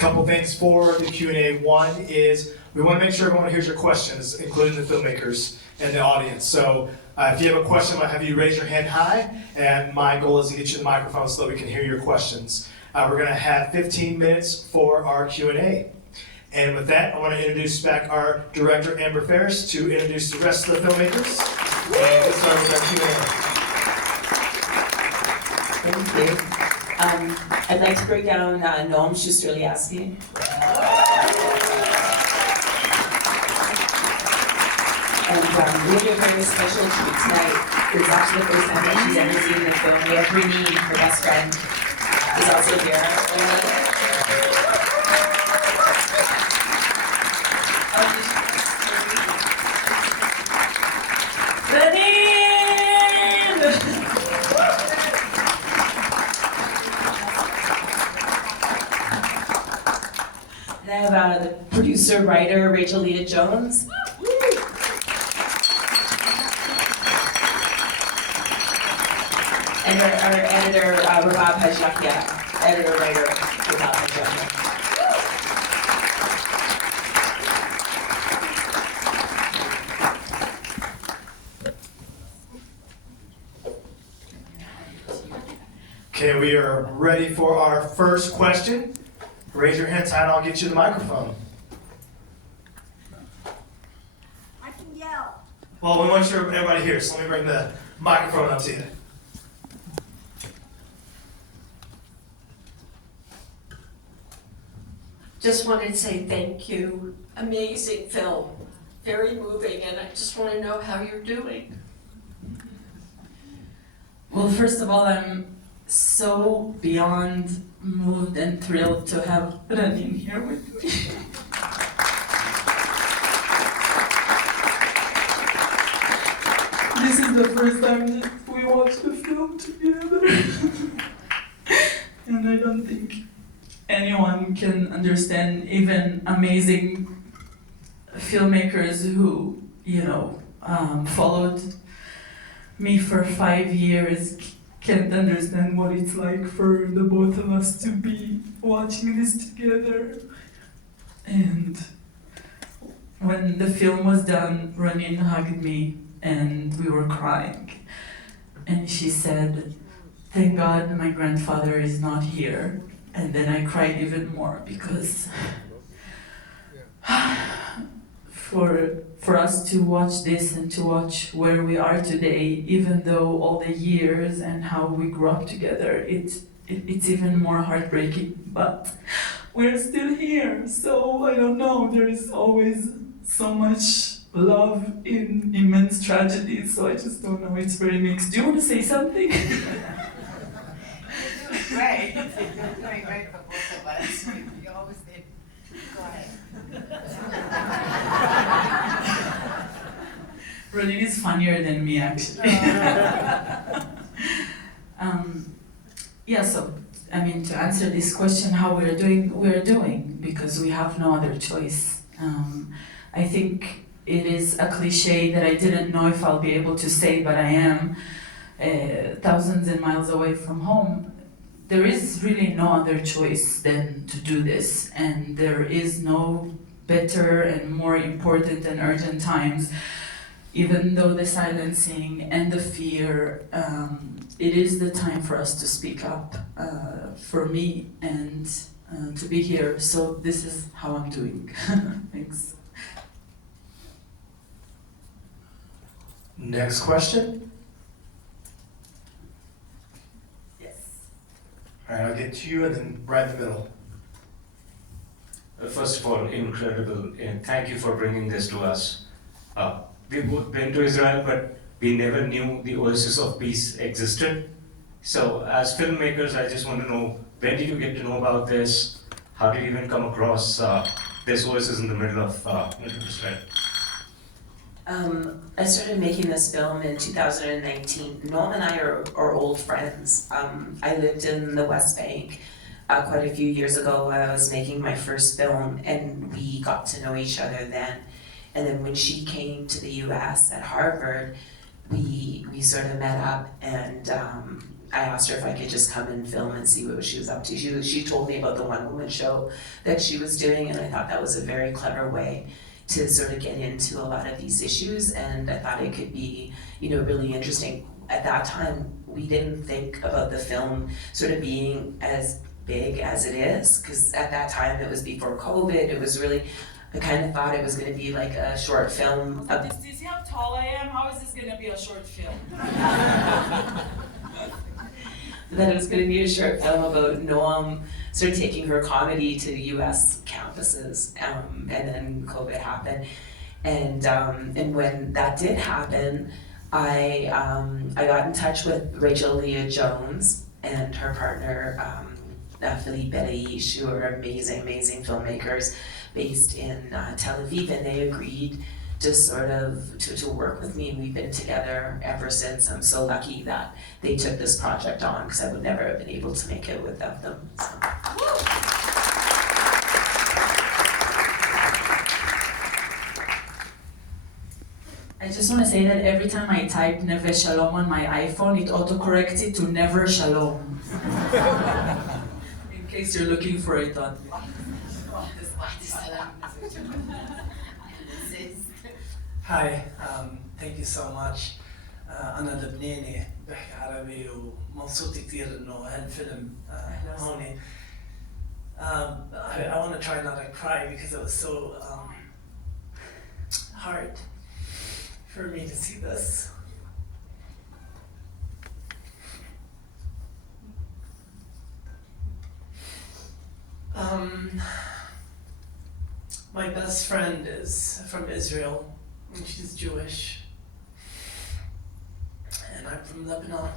Couple things for the Q&A. One is we want to make sure everyone hears your questions, including the filmmakers and the audience. So if you have a question, I'm going to have you raise your hand high, and my goal is to get you the microphone so that we can hear your questions. We're going to have 15 minutes for our Q&A. And with that, I want to introduce back our director, Amber Ferris, to introduce the rest of the filmmakers. And get started with our Q&A. Thank you. I'd like to bring down Noam, Shuster, Eliassi. And we have a very special treat tonight. It's actually the first time that she's ever seen the film. We have Renee, her best friend, is also here. And I have the producer, writer, Rachel Leah Jones. And our editor, Rabab Hajlakia, editor-writer, Rabab Hajlakia. Okay, we are ready for our first question. Raise your hands high and I'll get you the microphone. I can yell. Well, we want sure everybody hears, so let me bring the microphone up to you. Just wanted to say thank you. Amazing film. Very moving, and I just want to know how you're doing. Well, first of all, I'm so beyond moved and thrilled to have Ranin here with me. This is the first time that we watched the film together. And I don't think anyone can understand, even amazing filmmakers who, followed me for 5 years can't understand what it's like for the both of us to be watching this together. And when the film was done, Ranin hugged me and we were crying. And she said, "Thank God my grandfather is not here." And then I cried even more because for us to watch this and to watch where we are today, even though all the years and how we grew up together, it's even more heartbreaking. But we're still here, so I don't know. There is always so much love in immense tragedy, so I just don't know. It's very mixed. Do you want to say something? Great. You're doing great for both of us. You always did. Go ahead. Ranin is funnier than me, actually. To answer this question, how we're doing because we have no other choice. I think it is a cliche that I didn't know if I'll be able to say, but I am thousands of miles away from home. There is really no other choice than to do this, and there is no better and more important and urgent times. Even though the silencing and the fear, it is the time for us to speak up, for me, and to be here. So this is how I'm doing. Thanks. Next question. Yes. All right, I'll get to you and then right in the middle. First of all, incredible, and thank you for bringing this to us. We've both been to Israel, but we never knew the Oasis of Peace existed. So as filmmakers, I just want to know, when did you get to know about this? How did you even come across this Oasis in the middle of Israel? I started making this film in 2019. Noam and I are old friends. I lived in the West Bank quite a few years ago. I was making my first film, and we got to know each other then. And then when she came to the US at Harvard, we sort of met up, and I asked her if I could just come and film and see what she was up to. She told me about the one woman show that she was doing, and I thought that was a very clever way to sort of get into a lot of these issues, and I thought it could be, really interesting. At that time, we didn't think about the film sort of being as big as it is, because at that time it was before COVID. It was really, I kind of thought it was going to be like a short film. Do you see how tall I am? How is this going to be a short film? That it was going to be a short film about Noam sort of taking her comedy to US campuses, and then COVID happened. And when that did happen, I got in touch with Rachel Leah Jones and her partner, Philippe Belaïch, who are amazing filmmakers based in Tel Aviv, and they agreed to sort of to work with me, and we've been together ever since. I'm so lucky that they took this project on, because I would never have been able to make it without them. So. I just want to say that every time I type Neve Shalom on my iPhone, it autocorrects it to Never Shalom. In case you're looking for it on. Hi, thank you so much. أنا لبناني بحكي عربي ومبسوط كتير إنه هالفيلم هوني. I want to try not to cry because it was so hard for me to see this. My best friend is from Israel, and she's Jewish, and I'm from Lebanon.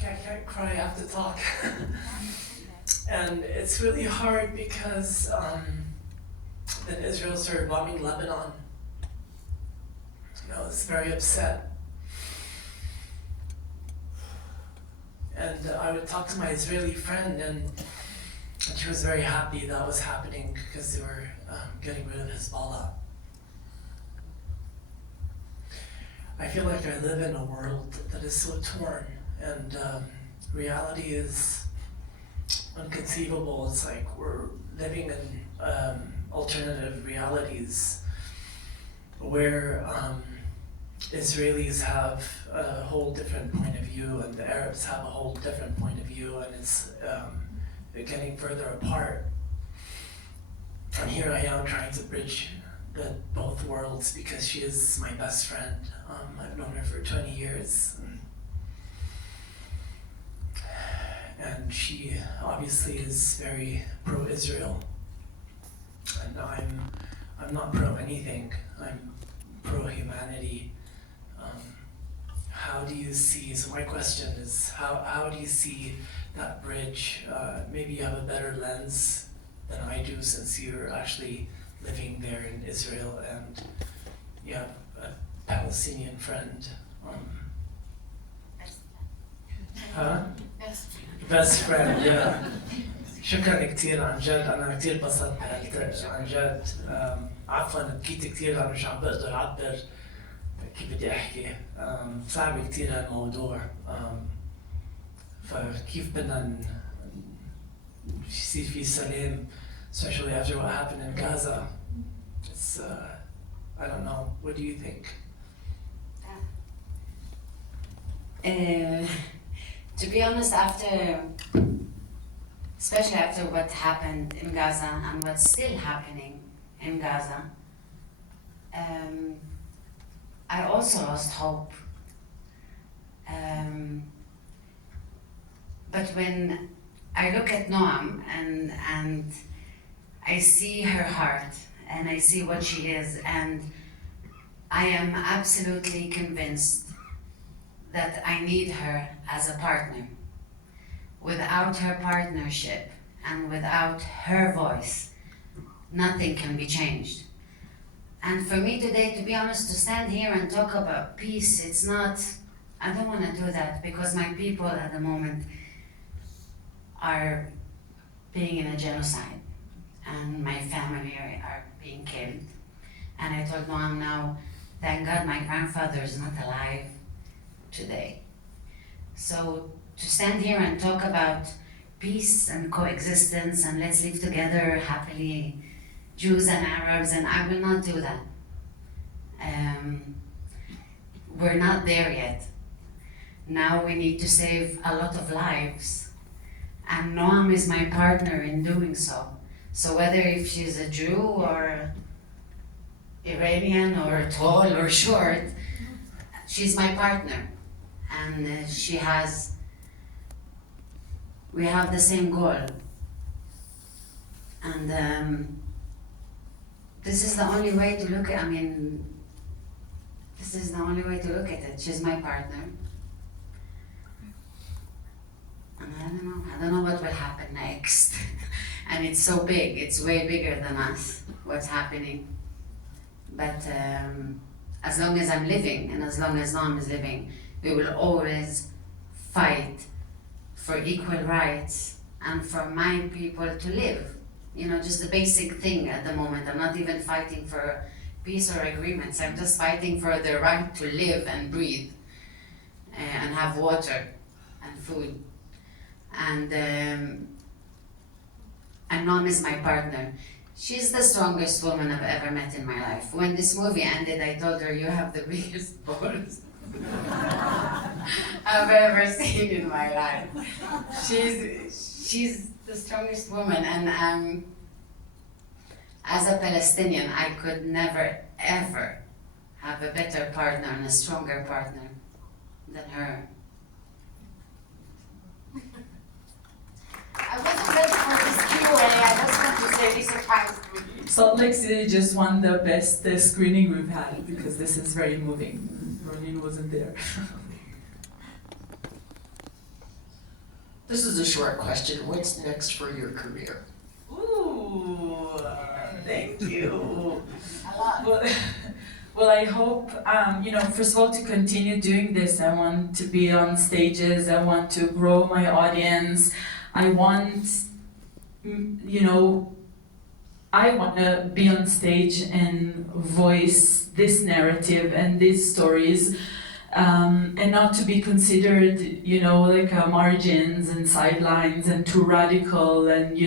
I can't cry, I have to talk. And it's really hard because then Israel started bombing Lebanon. I was very upset. And I would talk to my Israeli friend, and she was very happy that was happening because they were getting rid of Hezbollah. I feel like I live in a world that is so torn, and reality is inconceivable. It's like we're living in alternative realities where Israelis have a whole different point of view, and the Arabs have a whole different point of view, and it's they're getting further apart. And here I am trying to bridge both worlds because she is my best friend. I've known her for 20 years. And she obviously is very pro-Israel. And I'm not pro-anything. I'm pro-humanity. How do you see, so my question is, how do you see that bridge? Maybe you have a better lens than I do, since you're actually living there in Israel and you have a Palestinian friend. Best friend, yeah. شكرا كتير عن جد، أنا كتير انبسطت عن جد. عفوا بكيت كتير لأنه مش عم بقدر أعبر كيف بدي أحكي. صعب كتير هالموضوع. فكيف بدنا يصير في سلام, especially after what happened in Gaza? It's, I don't know. What do you think? To be honest, especially after what happened in Gaza and what's still happening in Gaza, I also lost hope. But when I look at Noam and I see her heart and I see what she is, and I am absolutely convinced that I need her as a partner. Without her partnership and without her voice, nothing can be changed. And for me today, to be honest, to stand here and talk about peace, it's not, I don't want to do that, because my people at the moment are being in a genocide, and my family are being killed. And I told Noam now, thank God my grandfather is not alive today. So to stand here and talk about peace and coexistence and let's live together happily, Jews and Arabs, and I will not do that. We're not there yet. Now we need to save a lot of lives. And Noam is my partner in doing so. So whether if she's a Jew or Iranian or tall or short, she's my partner. And we have the same goal. And this is the only way to look at, this is the only way to look at it. She's my partner. And I don't know what will happen next. And it's so big, it's way bigger than us, what's happening. But as long as I'm living, and as long as Noam is living, we will always fight for equal rights and for my people to live. You know, just the basic thing at the moment. I'm not even fighting for peace or agreements. I'm just fighting for the right to live and breathe and have water and food. And Noam is my partner. She's the strongest woman I've ever met in my life. When this movie ended, I told her, you have the biggest balls I've ever seen in my life. She's the strongest woman, and as a Palestinian, I could never, ever have a better partner and a stronger partner than her. I wasn't ready for this Q&A. I just want to say this surprised me. Salt Lake City just won the best screening we've had because this is very moving. Ronin wasn't there. This is a short question. What's next for your career? Ooh, thank you. A lot. Well, I hope, first of all, to continue doing this. I want to be on stages. I want to grow my audience. I want to be on stage and voice this narrative and these stories, and not to be considered, like margins and sidelines and too radical, and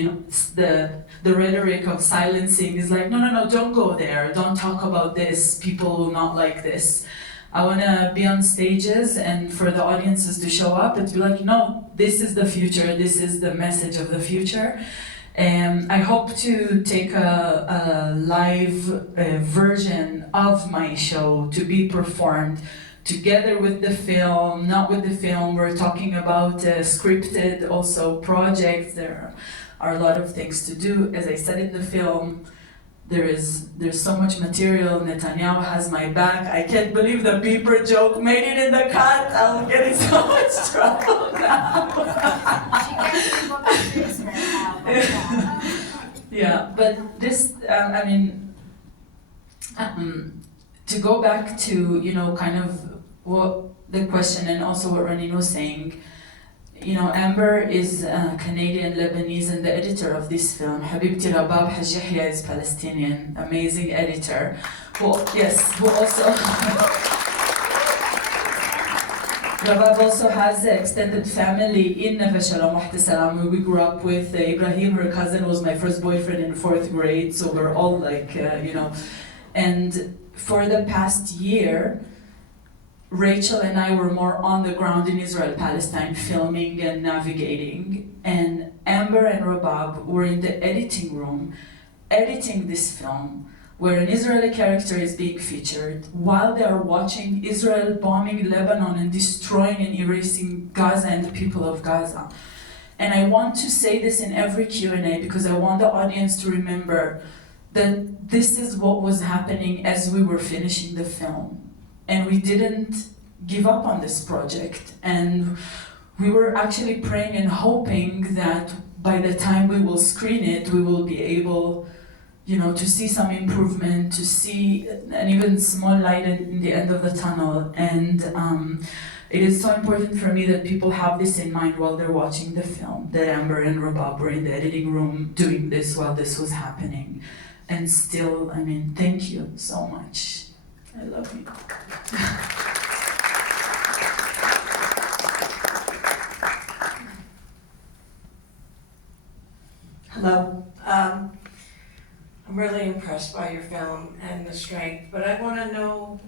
the rhetoric of silencing is like, no, don't go there, don't talk about this, people will not like this. I want to be on stages and for the audiences to show up and to be like, no, this is the future, this is the message of the future. I hope to take a live version of my show to be performed together with the film, not with the film. We're talking about scripted also projects. There are a lot of things to do. As I said in the film, there's so much material. Netanyahu has my back. I can't believe the beeper joke made it in the cut. I'm getting so much trouble now. She can't go back to Israel now. Yeah, but this, to go back to, kind of what the question and also what Ronin was saying, Amber is Canadian Lebanese and the editor of this film. Habibti Rabab Haj Yahya is Palestinian, amazing editor, who also Rabab also has an extended family in Neve Shalom, Wahda Salam. We grew up with Ibrahim, her cousin was my first boyfriend in 4th grade, so we're all like, And for the past year, Rachel and I were more on the ground in Israel, Palestine, filming and navigating. And Amber and Rabab were in the editing room, editing this film, where an Israeli character is being featured, while they are watching Israel bombing Lebanon and destroying and erasing Gaza and the people of Gaza. And I want to say this in every Q&A because I want the audience to remember that this is what was happening as we were finishing the film. And we didn't give up on this project. And we were actually praying and hoping that by the time we will screen it, we will be able, to see some improvement, to see an even small light in the end of the tunnel. And it is so important for me that people have this in mind while they're watching the film, that Amber and Rabab were in the editing room doing this while this was happening. And still, I mean, thank you so much. I love you. Hello. I'm really impressed by your film and the strength, but I want to know,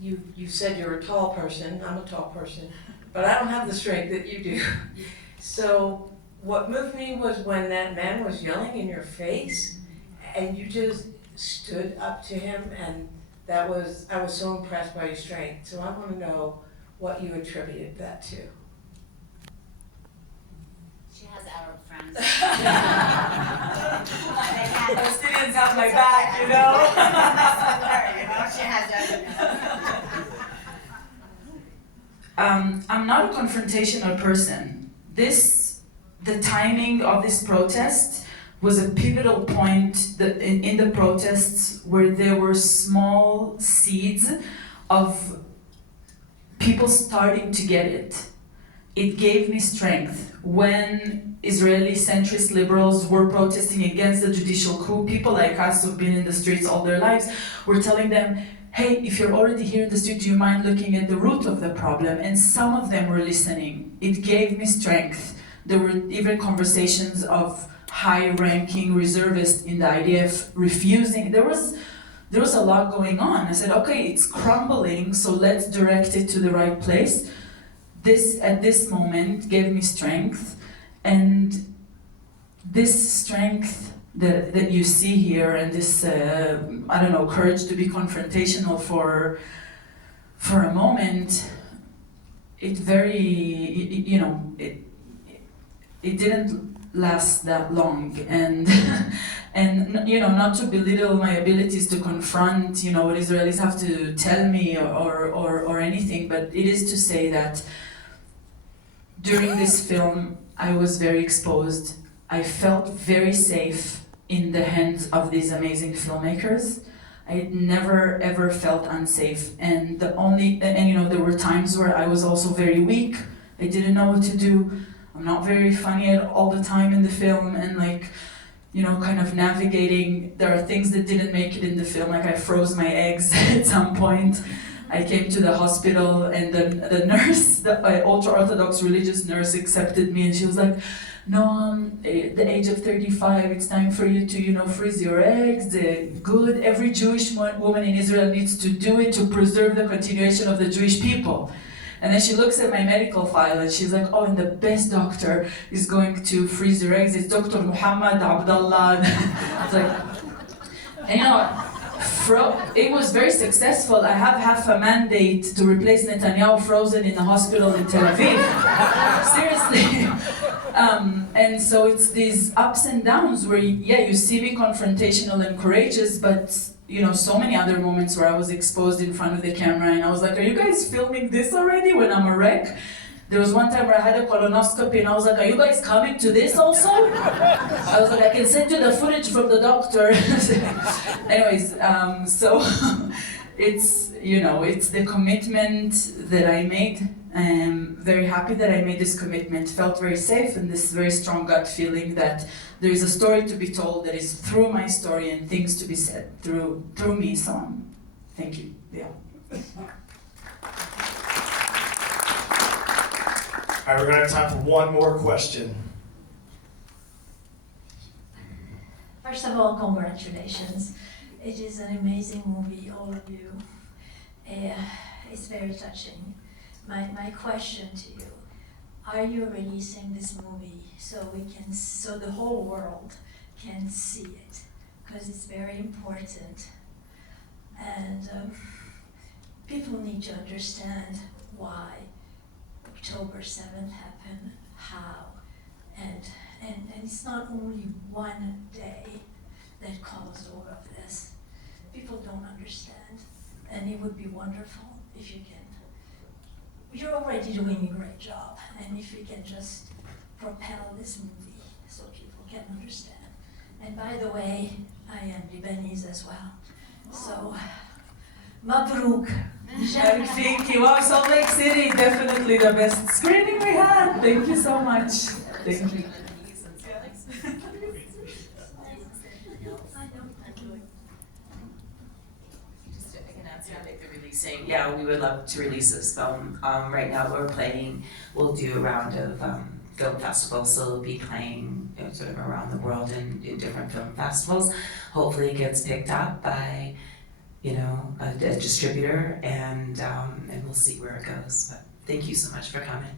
you said you're a tall person, I'm a tall person, but I don't have the strength that you do. So what moved me was when that man was yelling in your face and you just stood up to him, and I was so impressed by your strength. So I want to know what you attributed that to. She has Arab friends. Palestinians have my back, you know? She has I'm not a confrontational person. The timing of this protest was a pivotal point in the protests where there were small seeds of people starting to get it. It gave me strength. When Israeli centrist liberals were protesting against the judicial coup, people like us who've been in the streets all their lives were telling them, hey, if you're already here in the street, do you mind looking at the root of the problem? And some of them were listening. It gave me strength. There were even conversations of high-ranking reservists in the IDF refusing. There was a lot going on. I said, okay, it's crumbling, so let's direct it to the right place. This, at this moment, gave me strength, and this strength that you see here, and this, courage to be confrontational for a moment, it didn't last that long, and not to belittle my abilities to confront, what Israelis have to tell me or anything, but it is to say that during this film, I was very exposed. I felt very safe in the hands of these amazing filmmakers. I never ever felt unsafe, and there were times where I was also very weak. I didn't know what to do. I'm not very funny all the time in the film, and kind of navigating. There are things that didn't make it in the film, like I froze my eggs at some point. I came to the hospital, and the nurse, the ultra-Orthodox religious nurse, accepted me, and she was like, Noam, the age of 35, it's time for you to, freeze your eggs. Good. Every Jewish woman in Israel needs to do it to preserve the continuation of the Jewish people. And then she looks at my medical file and she's like, oh, and the best doctor is going to freeze your eggs. It's Dr. Muhammad Abdullah. I was like, and it was very successful. I have half a mandate to replace Netanyahu frozen in the hospital in Tel Aviv. Seriously. And so it's these ups and downs where, you see me confrontational and courageous, but so many other moments where I was exposed in front of the camera and I was like, are you guys filming this already when I'm a wreck? There was one time where I had a colonoscopy and I was like, are you guys coming to this also? I was like, I can send you the footage from the doctor. Anyways, so it's the commitment that I made. I'm very happy that I made this commitment, felt very safe, and this very strong gut feeling that there is a story to be told that is through my story and things to be said through me. So thank you. Yeah. All right, we're gonna have time for one more question. First of all, congratulations. It is an amazing movie, all of you. It's very touching. My question to you, are you releasing this movie so the whole world can see it? Because it's very important. And people need to understand why October 7th happened, how, and it's not only one day that caused all of this. People don't understand, and it would be wonderful if you can. You're already doing a great job, and if you can just propel this movie so people can understand. And by the way, I am Lebanese as well, so Mabruk. Thank you. Wow, Salt Lake City, definitely the best screening we had. Thank you so much. Thank you. releasing, yeah, we would love to release this film. Right now we'll do a round of film festivals, so it'll be playing sort of around the world in different film festivals. Hopefully it gets picked up by, a distributor, and we'll see where it goes. But thank you so much for coming.